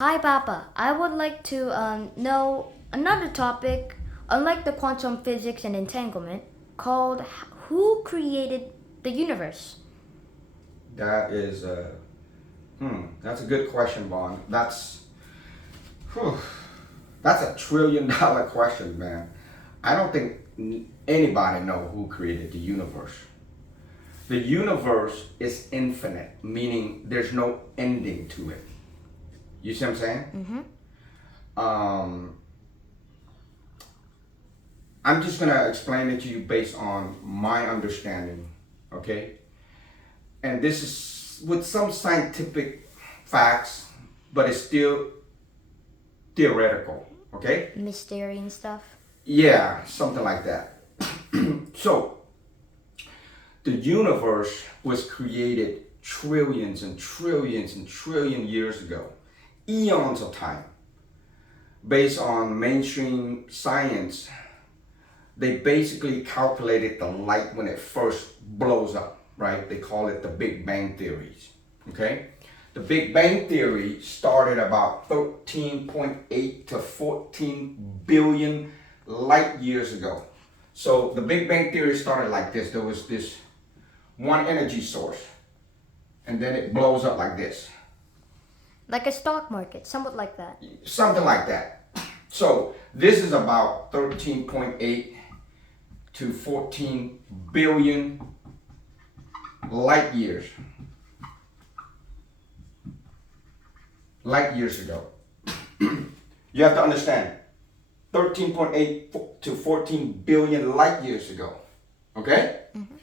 Hi, Papa. I would like to know another topic, unlike the quantum physics and entanglement, called Who Created the Universe? That is that's a good question, Vaughn. Whew, that's $1 trillion question, man. I don't think anybody know who created the universe. The universe is infinite, meaning there's no ending to it. You see what I'm saying? Mm-hmm. Um, I'm just gonna explain it to you based on my understanding, okay? And this is with some scientific facts, but it's still theoretical, okay? Mystery and stuff. Yeah, something like that. So, the universe was created trillions and trillions and trillion years ago, eons of time. Based on mainstream science, they basically calculated the light when it first blows up, right? They call it the Big Bang theories, okay? The Big Bang Theory started about 13.8 to 14 billion light years ago. So the Big Bang Theory started like this. There was this one energy source, and then it blows up like this. Like a stock market, somewhat like that. Something like that. So this is about 13.8 to 14 billion light years. Light years ago. You have to understand, 13.8 to 14 billion light years ago. Okay? Mm-hmm.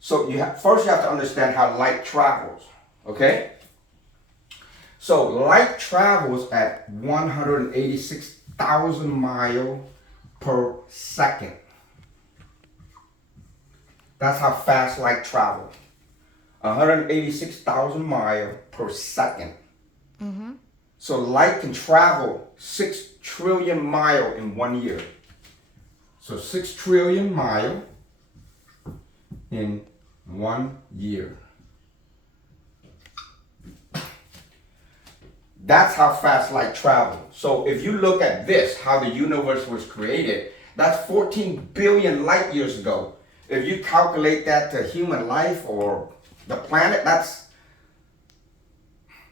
So first you have to understand how light travels. Okay? So light travels at 186,000 miles per second. That's how fast light travels. 186,000 miles per second. Mm-hmm. So light can travel 6 trillion miles in 1 year. So 6 trillion miles in 1 year. That's how fast light travels. So if you look at this, how the universe was created, that's 14 billion light years ago. If you calculate that to human life or the planet,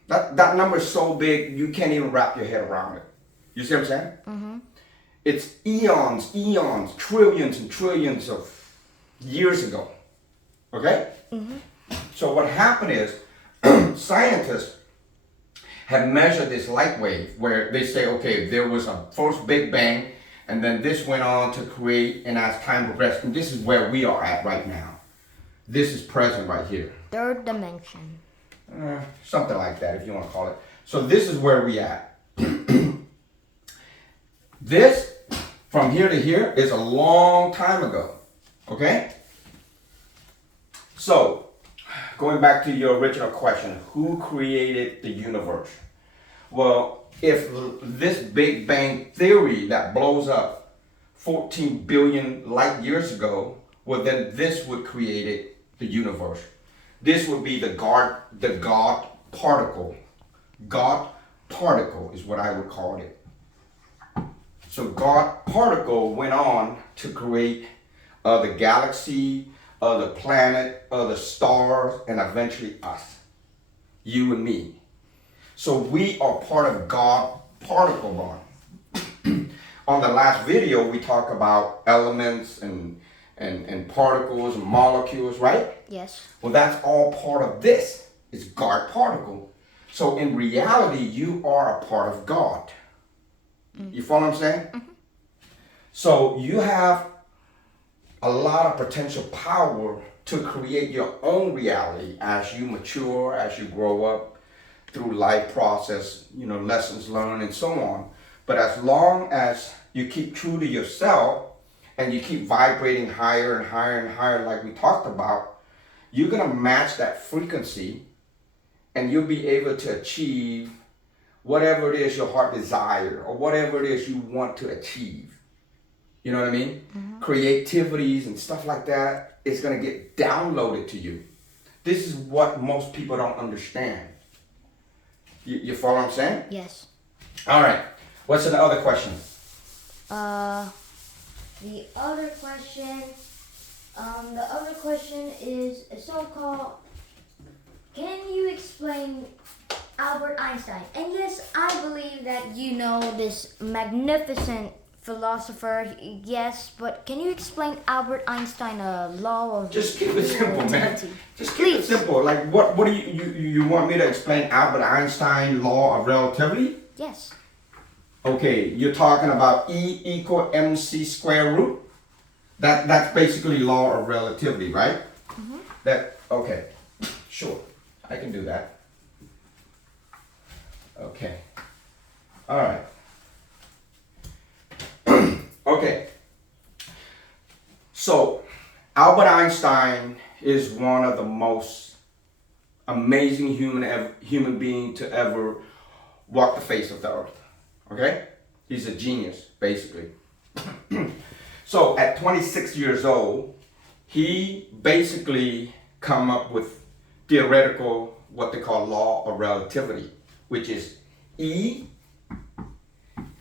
that number is so big you can't even wrap your head around it. You see what I'm saying? Mm-hmm. It's eons, trillions and trillions of years ago. Okay? Mm-hmm. So what happened is scientists have measured this light wave where they say, okay, there was a first Big Bang and then this went on to create, and as time progressed, and this is where we are at right now. This is present right here. Third dimension. Something like that, if you want to call it. So this is where we at. This, from here to here, is a long time ago. Okay? So, going back to your original question, who created the universe? Well, if this Big Bang theory that blows up 14 billion light years ago, well then this would create the universe. This would be the God particle. God particle is what I would call it. So God particle went on to create the galaxy, the planet, the stars, and eventually us, you and me. So we are part of God particle bond. On the last video, we talked about elements and particles and molecules, right? Yes. Well, that's all part of this. It's God particle. So in reality, you are a part of God. You follow what I'm saying? Mm-hmm. So you have a lot of potential power to create your own reality as you mature, as you grow up through life process, lessons learned and so on. But as long as you keep true to yourself and you keep vibrating higher and higher and higher like we talked about, you're going to match that frequency and you'll be able to achieve whatever it is your heart desire or whatever it is you want to achieve. You know what I mean? Mm-hmm. Creativities and stuff like that is going to get downloaded to you. This is what most people don't understand. You follow what I'm saying? Yes. All right. What's the other question? The other question, is a so-called. Can you explain Albert Einstein? And yes, I believe that you know this magnificent philosopher. Yes, but can you explain Albert Einstein a law of Just keep it simple, man. relativity? Just keep it simple. Like what do you want me to explain Albert Einstein law of relativity? Yes. Okay, you're talking about E equal mc square root. That's basically law of relativity, right? Mm-hmm. That okay. Sure. I can do that. Okay. All right. Okay. So, Albert Einstein is one of the most amazing human being to ever walk the face of the earth. Okay? He's a genius, basically. So, at 26 years old, he basically come up with theoretical, what they call law of relativity, which is E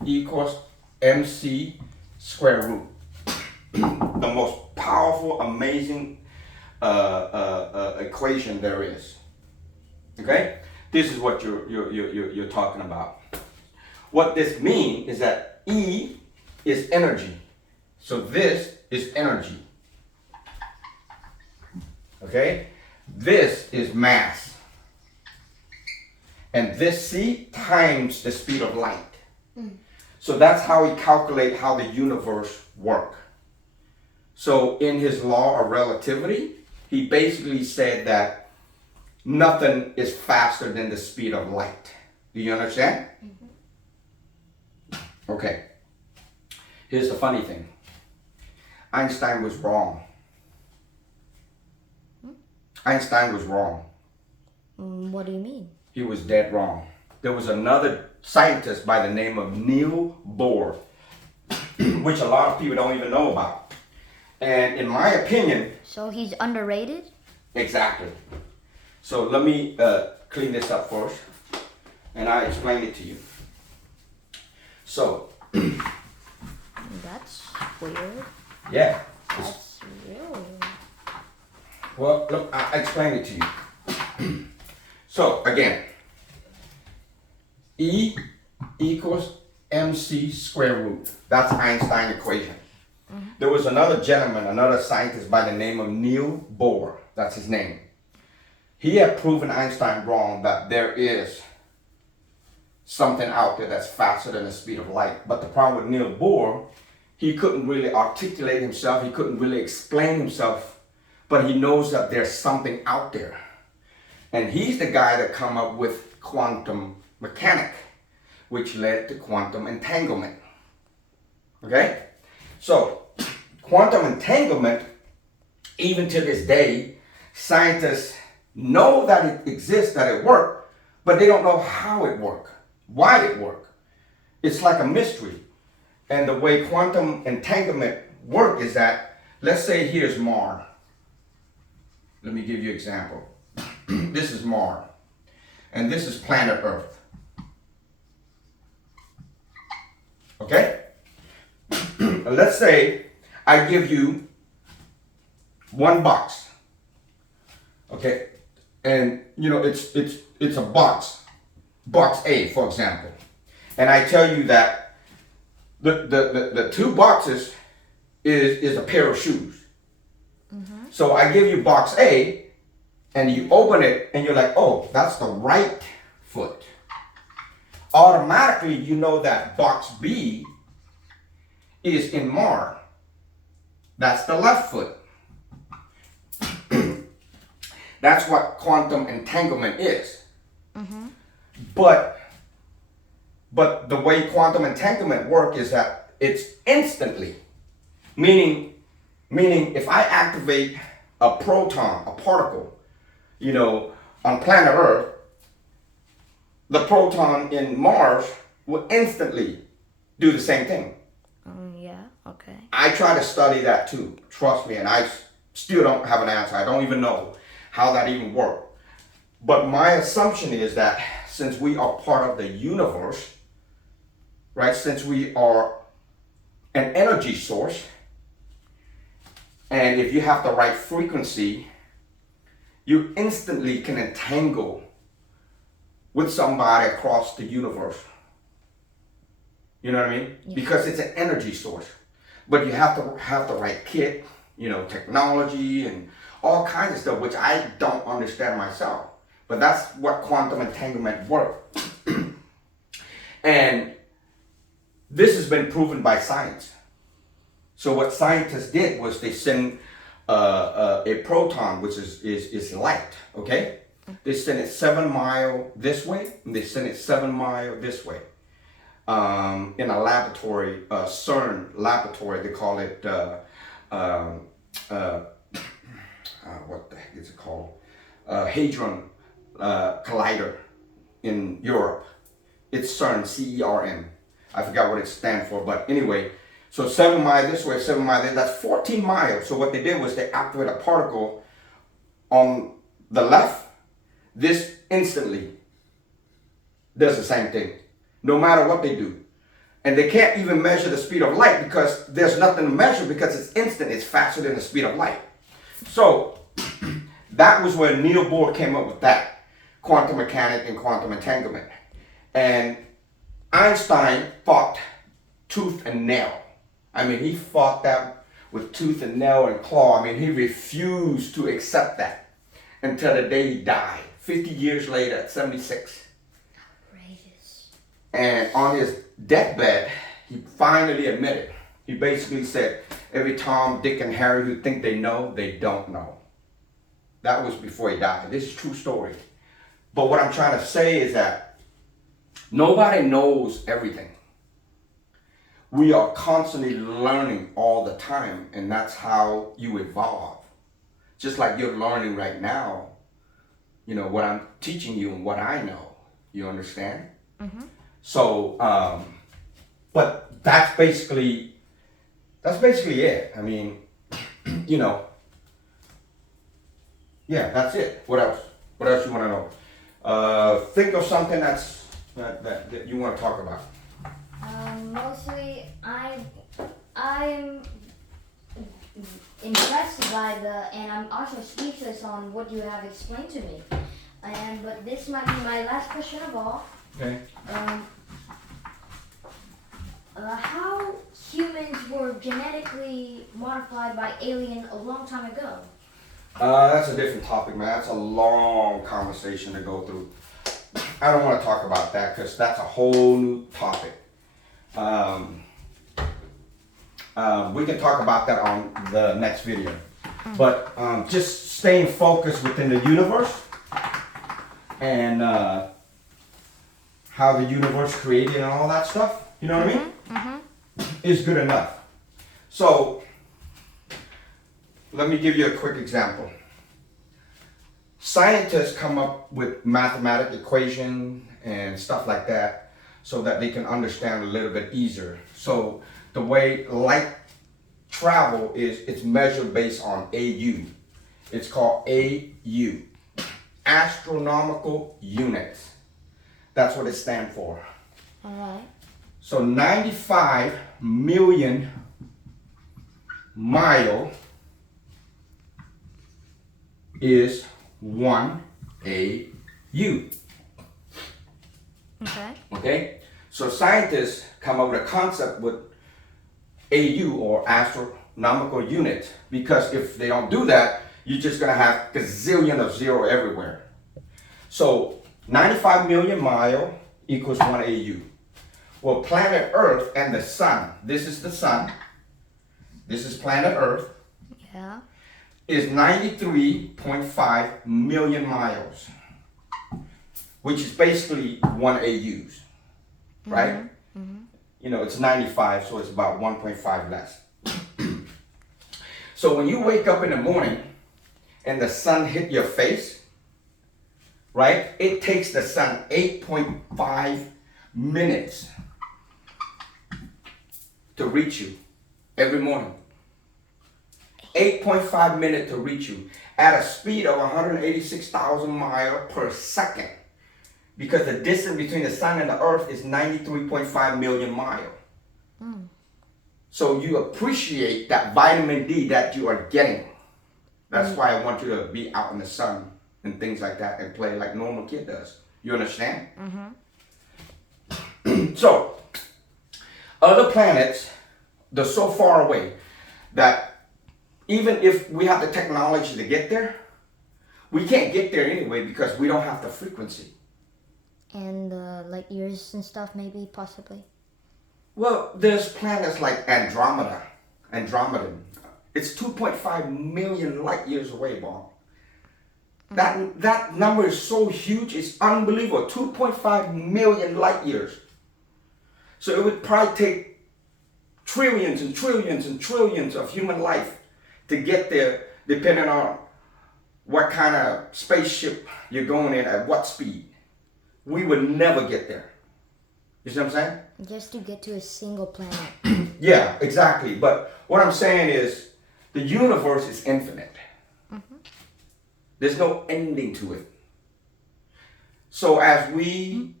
equals mc square root. The most powerful, amazing equation there is. Okay, this is what you're talking about. What this means is that E is energy, so this is energy. Okay, this is mass, and this C times the speed of light. So that's how he calculates how the universe works. So in his law of relativity, he basically said that nothing is faster than the speed of light. Do you understand? Mm-hmm. Okay. Here's the funny thing. Einstein was wrong. Einstein was wrong. What do you mean? He was dead wrong. There was another scientist by the name of Niels Bohr, which a lot of people don't even know about. And in my opinion... So he's underrated? Exactly. So let me clean this up first, and I'll explain it to you. So... That's weird. Yeah. That's real weird. Well, look, I'll explain it to you. So, again... E equals mc square root. That's Einstein's equation. Mm-hmm. There was another gentleman, another scientist by the name of Niels Bohr. That's his name. He had proven Einstein wrong that there is something out there that's faster than the speed of light. But the problem with Niels Bohr, he couldn't really articulate himself. He couldn't really explain himself. But he knows that there's something out there. And he's the guy that come up with quantum mechanic, which led to quantum entanglement. Okay? So, quantum entanglement, even to this day, scientists know that it exists, that it works, but they don't know how it works, why it works. It's like a mystery. And the way quantum entanglement works is that, let's say here's Mars. Let me give you an example. This is Mars, and this is planet Earth. Okay? Let's say I give you one box. Okay? And you know it's a box. Box A, for example. And I tell you that the two boxes is a pair of shoes. Mm-hmm. So I give you box A and you open it and you're like, oh, that's the right foot. Automatically, you know that box B is in Mars. That's the left foot. That's what quantum entanglement is. Mm-hmm. But the way quantum entanglement works is that it's instantly. Meaning if I activate a proton, a particle, you know, on planet Earth, the proton in Mars will instantly do the same thing. Yeah, okay. I try to study that too, trust me, and I still don't have an answer. I don't even know how that even works. But my assumption is that since we are part of the universe, right? Since we are an energy source, and if you have the right frequency, you instantly can entangle with somebody across the universe. You know what I mean? Yeah. Because it's an energy source. But you have to have the right kit, technology and all kinds of stuff, which I don't understand myself. But that's what quantum entanglement works. And this has been proven by science. So what scientists did was they send a proton, which is light, okay? They send it 7 miles this way, and they send it 7 miles this way. In a laboratory, CERN laboratory, they call it, what the heck is it called? Hadron Collider in Europe. It's CERN, C-E-R-N. I forgot what it stands for, but anyway, so 7 miles this way, 7 miles there, that's 14 miles. So what they did was they activated a particle on the left. This instantly does the same thing, no matter what they do. And they can't even measure the speed of light because there's nothing to measure because it's instant, it's faster than the speed of light. So that was where Niels Bohr came up with that, quantum mechanics and quantum entanglement. And Einstein fought tooth and nail. I mean, he fought that with tooth and nail and claw. I mean, he refused to accept that until the day he died, 50 years later at 76. Outrageous. And on his deathbed, he finally admitted. He basically said, every Tom, Dick, and Harry who think they know, they don't know. That was before he died. This is a true story. But what I'm trying to say is that nobody knows everything. We are constantly learning all the time, and that's how you evolve. Just like you're learning right now, what I'm teaching you and what I know. You understand? Mm-hmm. So, but that's basically it. I mean, yeah, that's it. What else? What else you want to know? Think of something that you want to talk about. Mostly, I'm impressed by and I'm also speechless on what you have explained to me. But this might be my last question of all. Okay. How humans were genetically modified by alien a long time ago? That's a different topic, man. That's a long conversation to go through. I don't want to talk about that because that's a whole new topic. We can talk about that on the next video. But just staying focused within the universe and how the universe created and all that stuff, you know what I mean? Mm-hmm. Is good enough. So, let me give you a quick example. Scientists come up with mathematical equation and stuff like that so that they can understand a little bit easier. So the way light travel it's measured based on AU. It's called AU, astronomical units. That's what it stands for. All right. So 95 million mile is 1 AU. Okay? So scientists come up with a concept with AU or astronomical units because if they don't do that, you're just going to have gazillion of zero everywhere. So 95 million mile equals 1 AU. Well, planet Earth and the sun, this is the sun, this is planet Earth, Yeah. is 93.5 million miles, which is basically 1 AUs, right? Mm-hmm. Mm-hmm. It's 95, so it's about 1.5 less. So when you wake up in the morning and the sun hit your face, right? It takes the sun 8.5 minutes to reach you every morning. 8.5 minutes to reach you at a speed of 186,000 miles per second. because the distance between the sun and the earth is 93.5 million miles. So you appreciate that vitamin D that you are getting. That's why I want you to be out in the sun and things like that and play like normal kid does. You understand? So, other planets, they're so far away that even if we have the technology to get there, we can't get there anyway because we don't have the frequency. And light years and stuff, maybe, possibly. Well, there's planets like Andromeda. It's 2.5 million light years away, Bob. That number is so huge, it's unbelievable. 2.5 million light years. So it would probably take trillions and trillions and trillions of human life to get there, depending on what kind of spaceship you're going in at what speed. We would never get there. You see what I'm saying? Just to get to a single planet. Yeah, exactly. But what I'm saying is the universe is infinite. There's no ending to it. So as we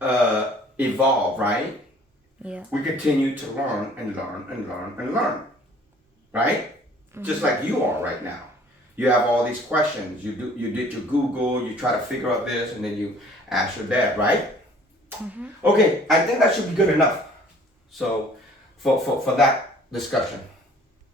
evolve, right? Yeah. We continue to learn and learn and learn and learn. Right? Just like you are right now. You have all these questions. You did your Google, you try to figure out this, and then you answer that, right? Okay, I think that should be good enough. So for that discussion.